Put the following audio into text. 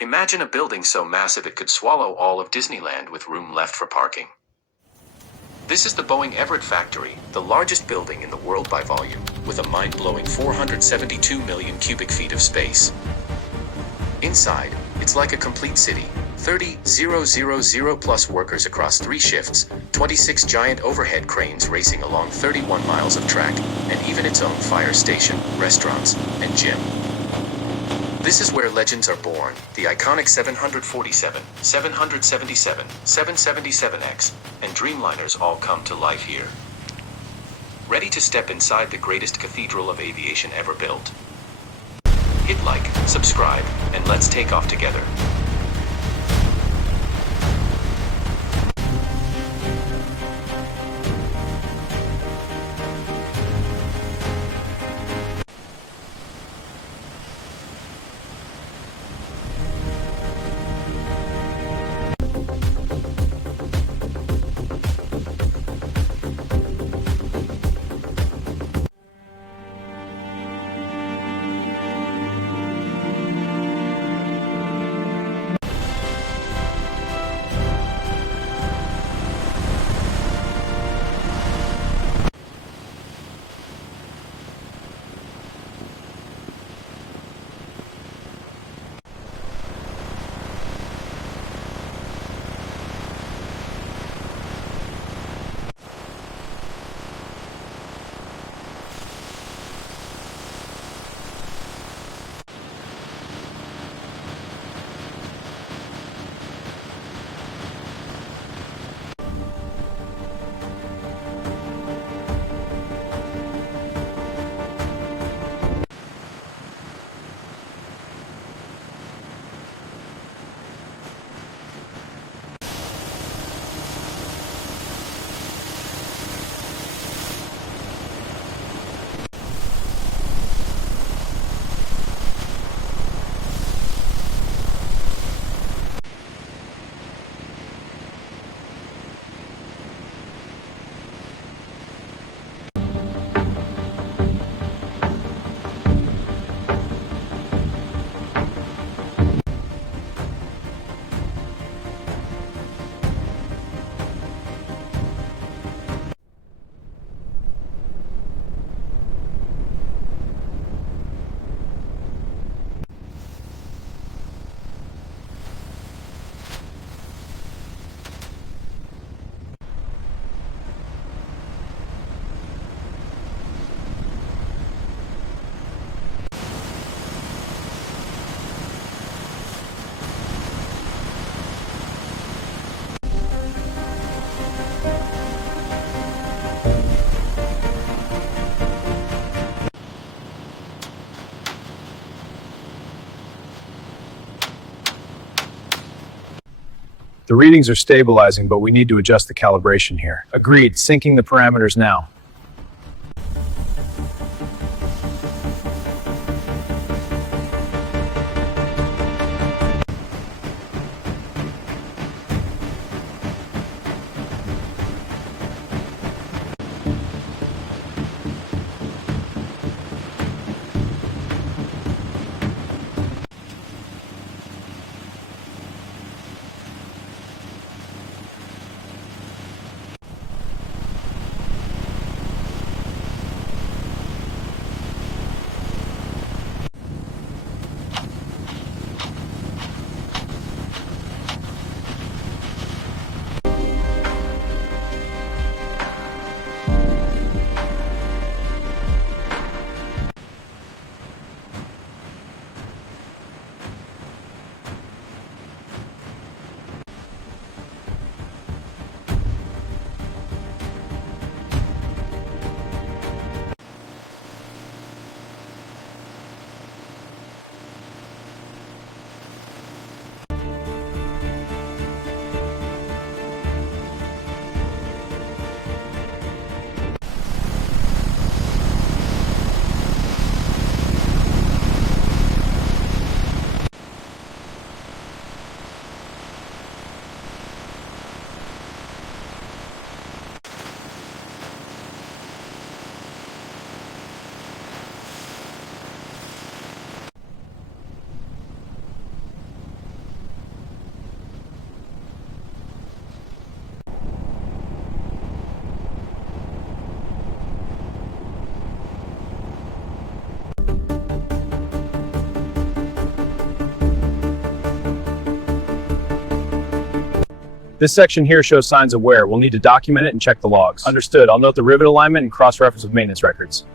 Imagine a building so massive it could swallow all of Disneyland with room left for parking. This is the Boeing Everett factory, the largest building in the world by volume, with a mind-blowing 472 million cubic feet of space. Inside, it's like a complete city. 30,000 plus workers across 3 shifts, 26 giant overhead cranes racing along 31 miles of track, and even its own fire station, restaurants, and gym. This is where legends are born. The iconic 747, 777, 777X, and Dreamliners all come to life here. Ready to step inside the greatest cathedral of aviation ever built? Hit like, subscribe, and let's take off together. The readings are stabilizing, but we need to adjust the calibration here. Agreed, syncing the parameters now. This section here shows signs of wear. We'll need to document it and check the logs. Understood. I'll note the rivet alignment and cross-reference with maintenance records.